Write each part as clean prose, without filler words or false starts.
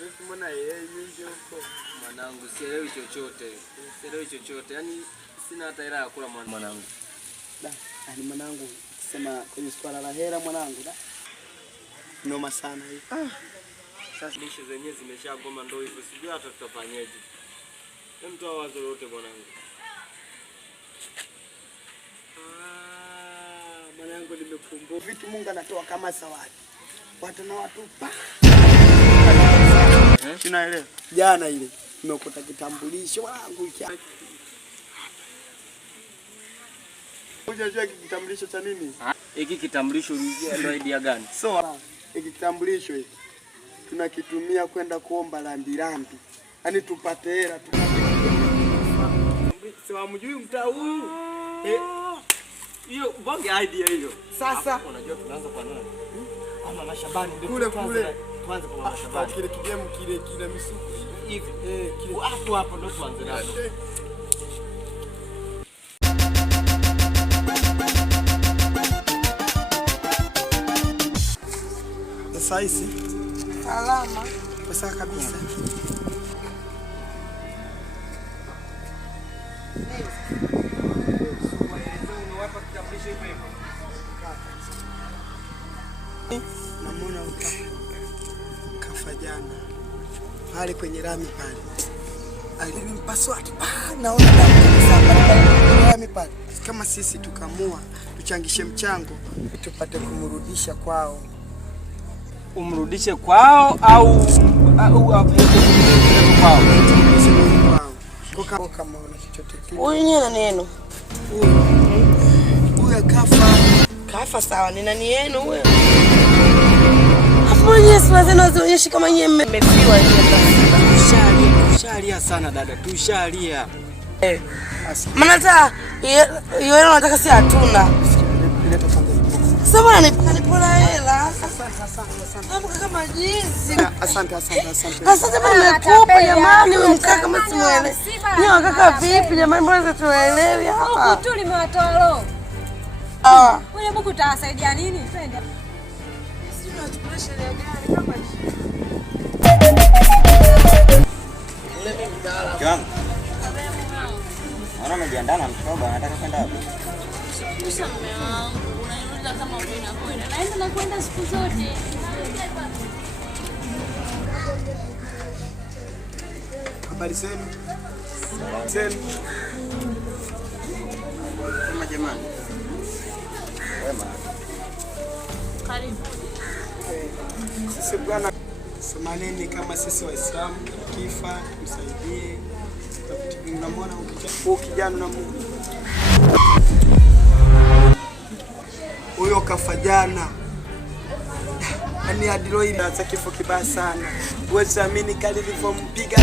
Vipi mbona yeye nyingi huko? Mwanangu sielewi chochote. Sielewi chochote. Yaani sina hata hela ya kula mwanangu. Yaani mwanangu sema kwenye swala la hela mwanangu noma sana hii. Sasa lishe zenyewe zimeshagoma ndio hivyo. Sijui hata tutafanyaje. Hem toa wazo lolote mwanangu. Mwanangu nimekumbuka vitu Mungu anatoa kama zawadi. Watu na watu tunaelewa. Jana ile nimekuta kitambulisho wangu hiki. Unajua kitambulisho cha nini? Hiki kitambulisho ndio idea gani? So hiki kitambulisho hiki tunakitumia kwenda kuomba lambilambi. Yaani tupate hela Sema mjui mtaa huu. Hiyo bonge idea hiyo. Sasa unajua tunaanza kwa nani? Kama Mashabani ndio kule. Tuanze kwa Mashabani. Kile kigemu kile misuko hivi. Kile hapo ndo tuanze napo. Sasa hizi salama. Sasa kabisa. Namona kafa jana pale kwenye rami pale. Alinipaswa naona kwenye rami pale. Kama sisi tukamua tuchangishe mchango tupate kumrudisha kwao. Umrudishe kwao au apeleke kwao? Kwa kama una chochote kile. Wewe na neno. Huyu kafa. Kafa sawa, ni nani yenu wewe? Afu Yesu lazima zionyeshe kama yeye mmefiwa hiyo. Tushalia sana dada, tushalia. Maana hata yeye anataka si hatuna. Sasa nipola hela. Asante kama jinsi. Asante. Asante bwana nimekupa jamani, mkaa kama simuele. Ni wakaka vipi jamani, mbona tuelewi hapa? Huku tu limewatoa roho. Wewe Mungu utawasaidia nini? Twende. Sisi tunachukua sheria gani kama hivi? Ule ni mdala. Kiwango. Ana mjiandaa na mtoba anataka kwenda wapi? Kisha mume wangu, unairudia kama unakwenda. Naenda na kwenda siku zote. Habari zenu? Kama jamani. Wema. Karibu. Sisi bwana semaneni kama sisi Waislamu kifa msaidie. Tunamwona ukijana na Mungu. Huyo kafa jana. Yaani adilo ile za kifo kibaya sana. Wewe amini kali nilipompiga.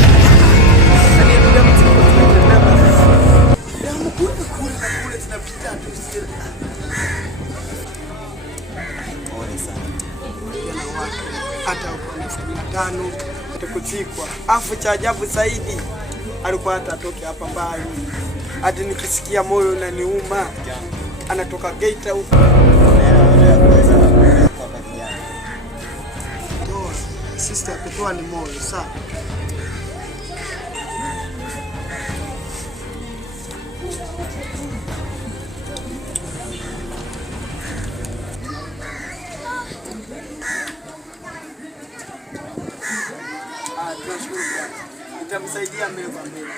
Damu kule zinapita tu. Pole sana. Hata kwa 5 atakuzikwa. Afu cha ajabu zaidi alikuwa hata atoke hapa mbali. Hadi nikisikia moyo unaniuma. Anatoka Geita huko. Sister kutoa ni moyo sawa. Nitamsaidia mbele kwa mbele.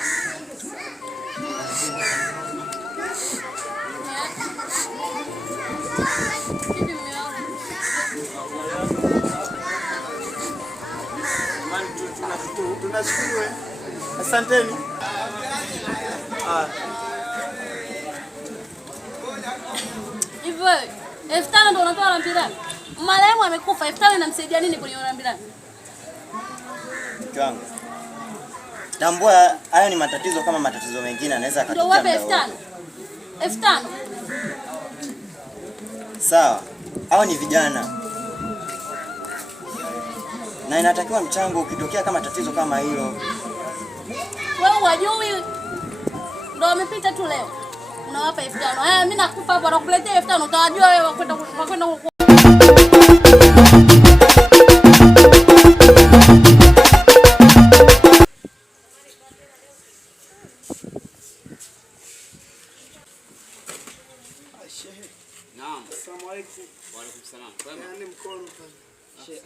Tunashukuru. Asanteni. Hivyo 5,000 ndo unatoa lambilambi. Marehemu amekufa, 5,000 inamsaidia nini kwenye lambilambi? Kiwango. Tambua hayo ni matatizo kama matatizo mengine anaweza akatokea. Ndio wape 5,000. 5,000. Sawa. Hao ni vijana. Na inatakiwa mchango ukitokea kama tatizo kama hilo. Wewe wajui ndio wamepita tu leo. Unawapa 5,000. Mimi nakupa hapo nakuletea 5,000 utawajua wewe kwenda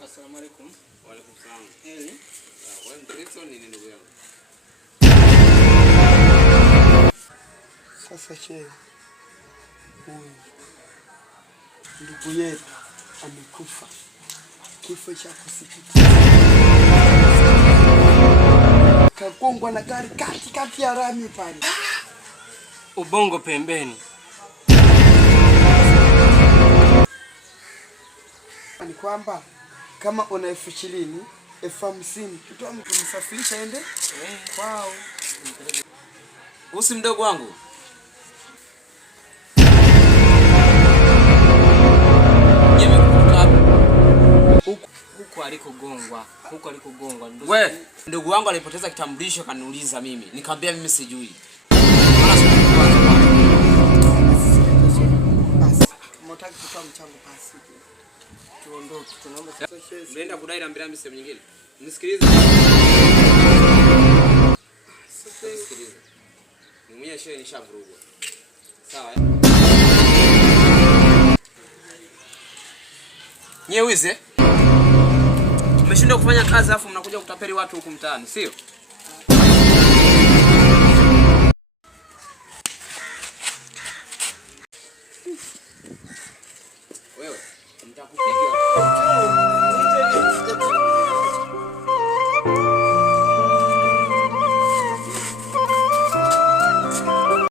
Asalamu alaykum. Wa alaykum salaam. Heli. Wewe Mkristo ni ndugu yangu. Sasa shehe, huyu ndugu yetu amekufa kifo cha kusikitisha. Kagongwa na gari katikati ya rami pale. Ubongo pembeni. Ni kwamba kama una 20,000, 50,000 tutoa msafirisha ende kwao. Usi mdogo wangu. Jeme kutoka huko alikogongwa. Huko alikogongwa. We, ndugu wangu alipoteza kitambulisho kaniuliza mimi. Nikamwambia mimi sijui. Basi, mtaki kutoa mchango basi. Tuondoke, tunaomba sasa shehe. Mnaenda kudai rambirambi sehemu nyingine. Nisikilize. Nisikilize. Ni mwenye shehe nishavurugwa. Sawa eh? Nyewe wize. Mmeshindwa kufanya kazi afu mnakuja kutapeli watu huku mtaani, sio?